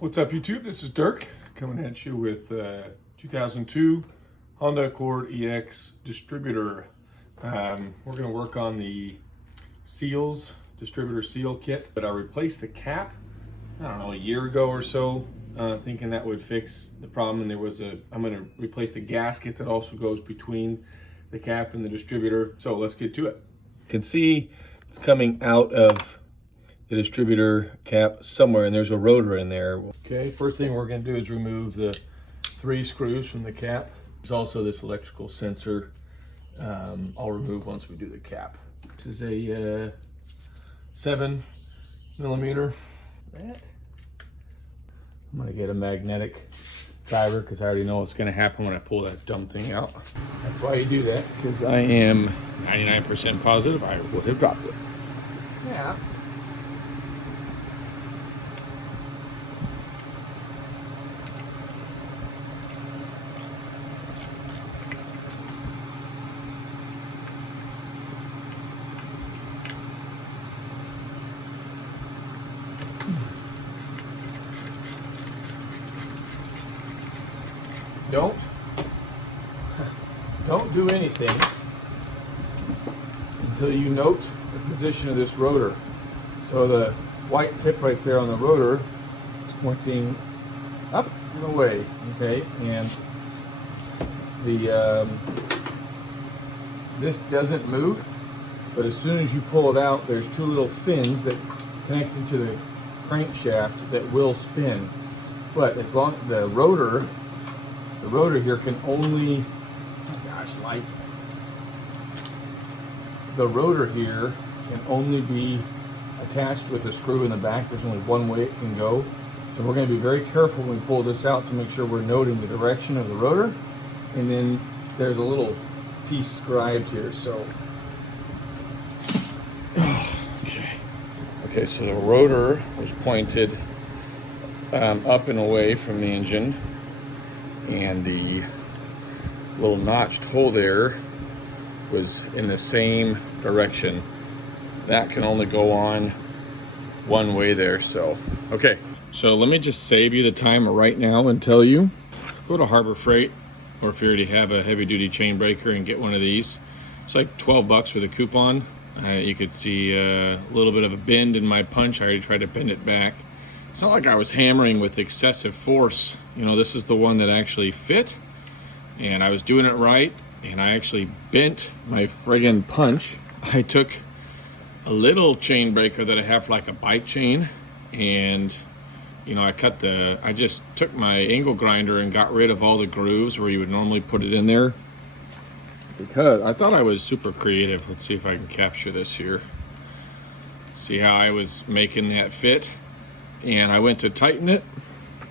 What's up, YouTube? This is Dirk coming at you with 2002 Honda Accord EX distributor. We're going to work on the seals, distributor seal kit. But I replaced the cap, I don't know, a year ago or so, thinking that would fix the problem. And I'm going to replace the gasket that also goes between the cap and the distributor. So let's get to it. You can see it's coming out of the distributor cap somewhere, and there's a rotor in there. Okay, first thing we're going to do is remove the 3 screws from the cap. There's also this electrical sensor I'll remove once we do the cap. This is a 7mm. I'm going to get a magnetic driver because I already know what's going to happen when I pull that dumb thing out. That's why you do that, because I am 99% positive I would have dropped it. Yeah. Don't do anything until you note the position of this rotor. So the white tip right there on the rotor is pointing up and away, okay? And the this doesn't move, but as soon as you pull it out, there's 2 little fins that connect into the crankshaft that will spin. But as long as the rotor here can only, oh gosh, light. The rotor here can only be attached with a screw in the back. There's only one way it can go. So we're going to be very careful when we pull this out to make sure we're noting the direction of the rotor. And then there's a little piece scribed here. So, okay, so the rotor was pointed up and away from the engine, and the little notched hole there was in the same direction. That can only go on one way there. So okay, so let me just save you the time right now and tell you, go to Harbor Freight, or if you already have a heavy duty chain breaker, and get one of these. It's like 12 bucks with a coupon. You could see a little bit of a bend in my punch. I already tried to bend it back. It's not like I was hammering with excessive force. You know, this is the one that actually fit, and I was doing it right, and I actually bent my friggin' punch. I took a little chain breaker that I have for like a bike chain, and you know, I just took my angle grinder and got rid of all the grooves where you would normally put it in there, because I thought I was super creative. Let's see if I can capture this here. See how I was making that fit? And I went to tighten it,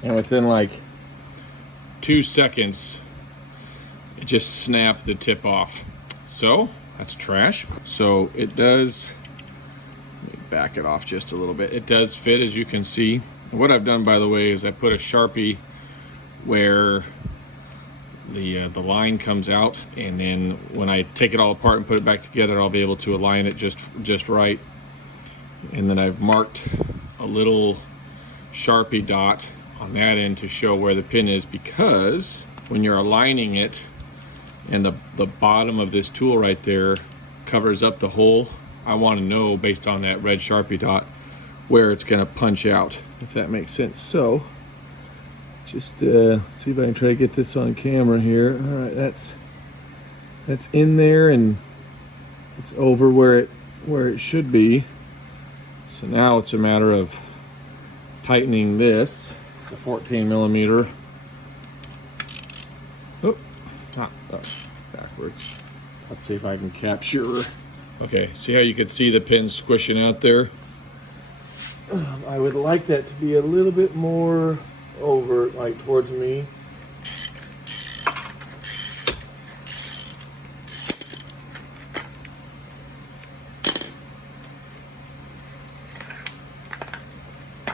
and within like 2 seconds, it just snapped the tip off. So that's trash. So it does, let me back it off just a little bit. It does fit, as you can see. And what I've done, by the way, is I put a Sharpie where the line comes out, and then when I take it all apart and put it back together, I'll be able to align it just right. And then I've marked a little Sharpie dot on that end to show where the pin is, because when you're aligning it and the bottom of this tool right there covers up the hole, I want to know, based on that red Sharpie dot, where it's going to punch out, if that makes sense. So just see if I can try to get this on camera here. All right, that's in there, and it's over where it should be. So now it's a matter of tightening this. It's a 14mm. Oh, backwards. Let's see if I can capture. Okay, see how you can see the pin squishing out there? I would like that to be a little bit more over, like towards me.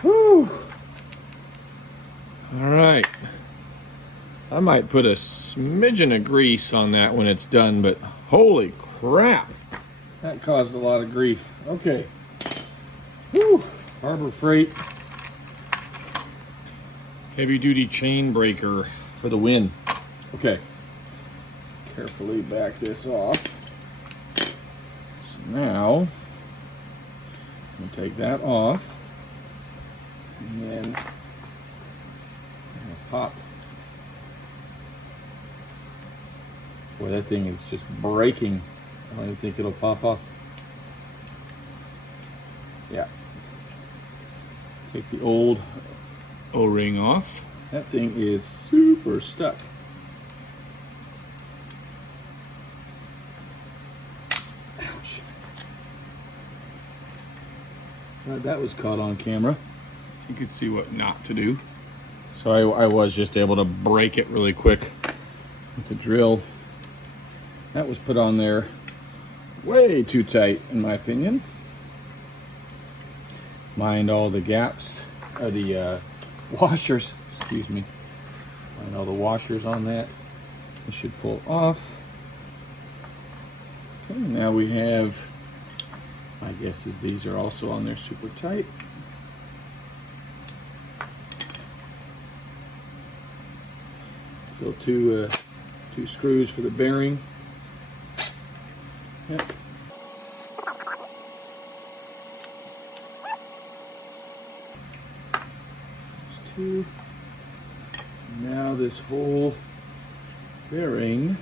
Whew. All right. I might put a smidgen of grease on that when it's done, but holy crap. That caused a lot of grief. Okay. Whew. Harbor Freight. heavy duty chain breaker for the win. Okay, carefully back this off. So now I'm gonna take that off, and then I'm gonna pop. Boy, that thing is just breaking. I don't even think it'll pop off. Yeah. Take the old O-ring off. That thing is super stuck. Ouch. Glad that was caught on camera, so you could see what not to do. So I was just able to break it really quick with the drill. That was put on there way too tight, in my opinion. Mind all the gaps of the washers, excuse me. Mind all the washers on that. It should pull off. Okay, now we have, my guess is these are also on there super tight. So two screws for the bearing. Yep. Two. Now this whole bearing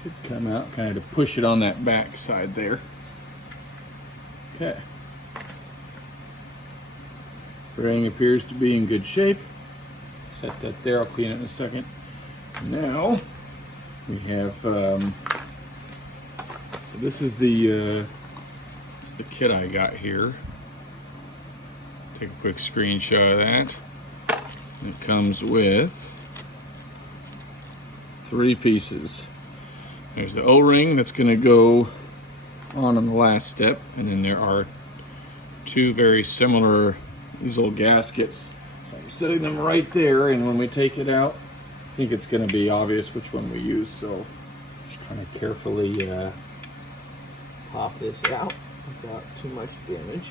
should come out, kind of to push it on that back side there. Okay. Bearing appears to be in good shape. Set that there, I'll clean it in a second. Now we have so this is the kit I got here. Take a quick screenshot of that. It comes with 3 pieces. There's the O-ring that's going to go on the last step, and then there are 2 very similar, these little gaskets. So I'm setting them right there, and when we take it out, I think it's going to be obvious which one we use. So just trying to carefully pop this out without too much damage.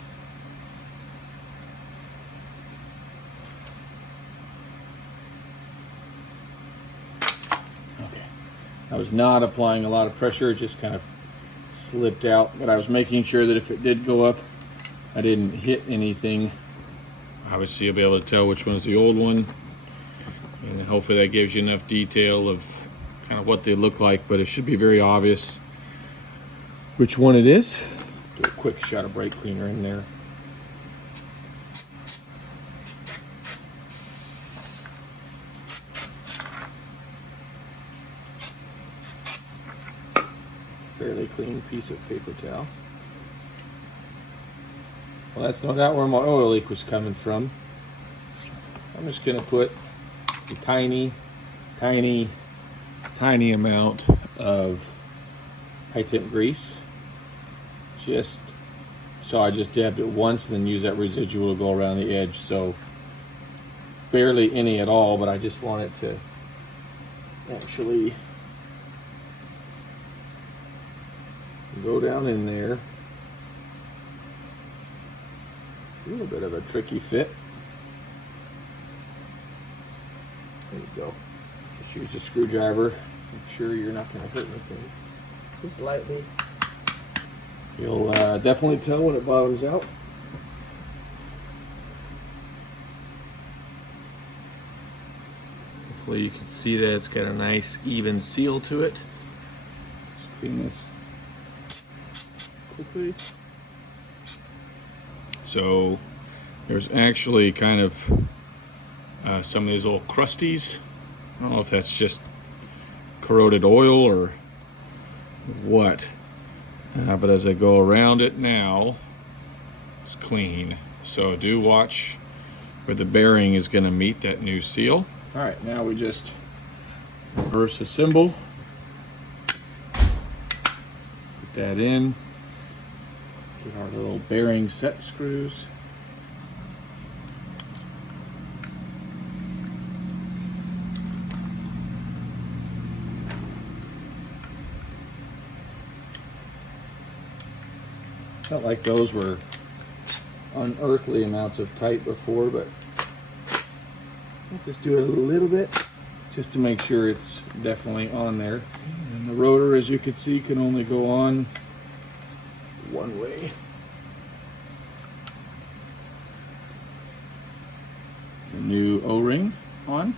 Okay, I was not applying a lot of pressure, it just kind of slipped out, but I was making sure that if it did go up, I didn't hit anything. Obviously you'll be able to tell which one's the old one, and then hopefully that gives you enough detail of kind of what they look like, but it should be very obvious which one it is. Do a quick shot of brake cleaner in there. Fairly clean piece of paper towel. Well, that's no doubt where my oil leak was coming from. I'm just going to put a tiny amount of high temp grease. Just so I just dabbed it once and then use that residual to go around the edge. So barely any at all, but I just want it to actually go down in there. A little bit of a tricky fit. There you go. Just use the screwdriver. Make sure you're not going to hurt anything. Just lightly. You'll definitely tell when it bottoms out. Hopefully you can see that it's got a nice even seal to it. Just clean this quickly. So there's actually kind of some of these little crusties. I don't know if that's just corroded oil or what, but as I go around it now, it's clean. So do watch where the bearing is going to meet that new seal. All right, now we just reverse assemble. Put that in. Get our little bearing set screws. Felt like those were unearthly amounts of tight before, but Just do it a little bit just to make sure it's definitely on there. And the rotor, as you can see, can only go on one way. The new O-ring on.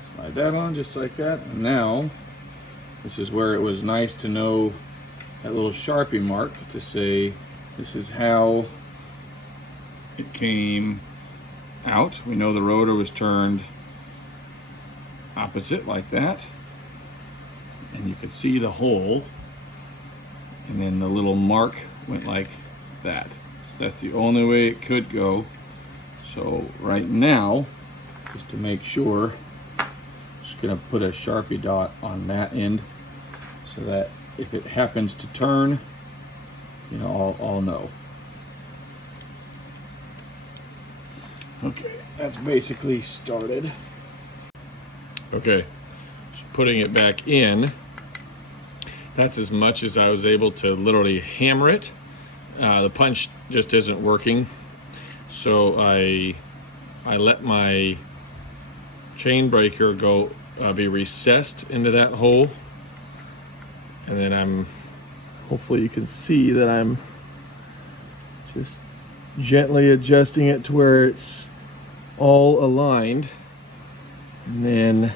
Slide that on just like that. And now, this is where it was nice to know that little Sharpie mark to say this is how it came out. We know the rotor was turned opposite like that. And you could see the hole. And then the little mark went like that. So that's the only way it could go. So right now, just to make sure, I'm just gonna put a Sharpie dot on that end so that if it happens to turn, you know, I'll know. Okay, that's basically started. Okay, just putting it back in. That's as much as I was able to literally hammer it. The punch just isn't working. So I let my chain breaker go be recessed into that hole, and then hopefully you can see that I'm just gently adjusting it to where it's all aligned, and then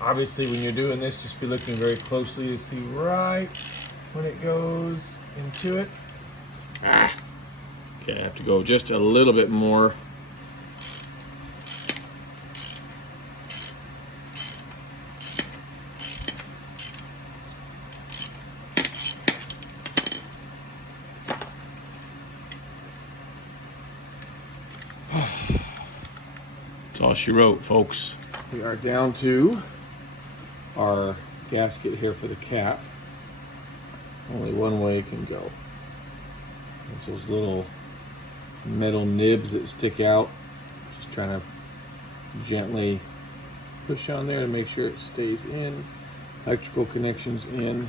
obviously, when you're doing this, just be looking very closely to see right when it goes into it. Okay, I have to go just a little bit more. That's all she wrote, folks. We are down to our gasket here for the cap. Only one way it can go. It's those little metal nibs that stick out. Just trying to gently push on there to make sure it stays in. Electrical connections in. You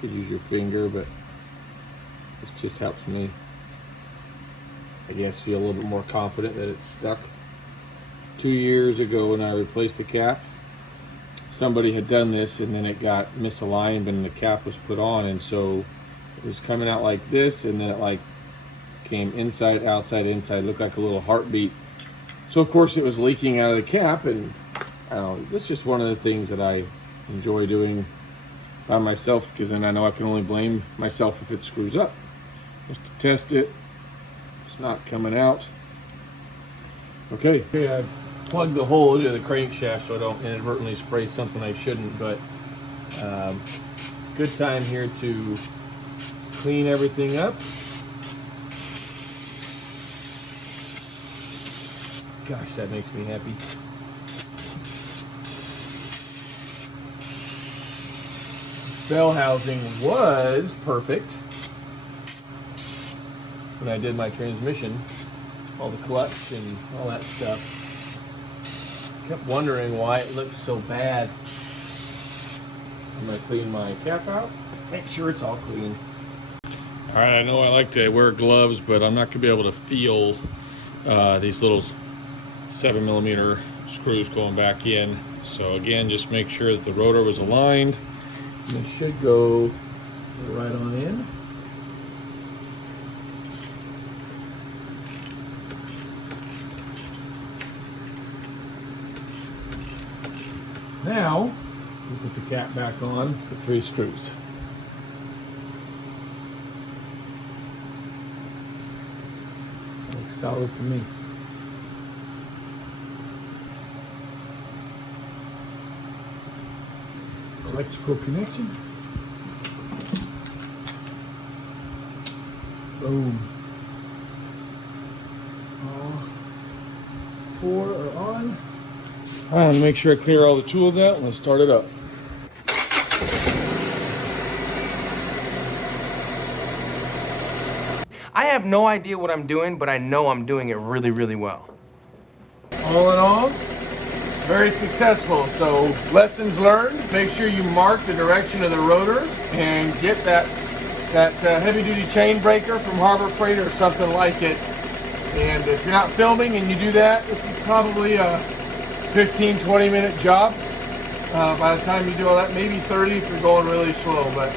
could use your finger, but this just helps me, I guess, feel a little bit more confident that it's stuck. 2 years ago when I replaced the cap, somebody had done this and then it got misaligned and the cap was put on, and so it was coming out like this, and then it like came inside, outside, inside, looked like a little heartbeat. So of course it was leaking out of the cap, and I don't know, it's just one of the things that I enjoy doing by myself, because then I know I can only blame myself if it screws up. Just to test it, it's not coming out. Okay, I've plugged the hole into the crankshaft so I don't inadvertently spray something I shouldn't, but good time here to clean everything up. Gosh, that makes me happy. Bell housing was perfect when I did my transmission. All the clutch and all that stuff. Kept wondering why it looks so bad. I'm gonna clean my cap out, make sure it's all clean. All right, I know I like to wear gloves, but I'm not gonna be able to feel these little 7mm screws going back in. So again, just make sure that the rotor was aligned. And it should go right on in. Now, we put the cap back on the 3 screws. Looks solid to me. Electrical connection. Boom. All 4 are on. I want to make sure I clear all the tools out and let's start it up. I have no idea what I'm doing, but I know I'm doing it really, really well. All in all, very successful. So lessons learned, make sure you mark the direction of the rotor and get that heavy duty chain breaker from Harbor Freight or something like it. And if you're not filming and you do that, this is probably a 15-20 minute job. By the time you do all that, maybe 30 if you're going really slow. But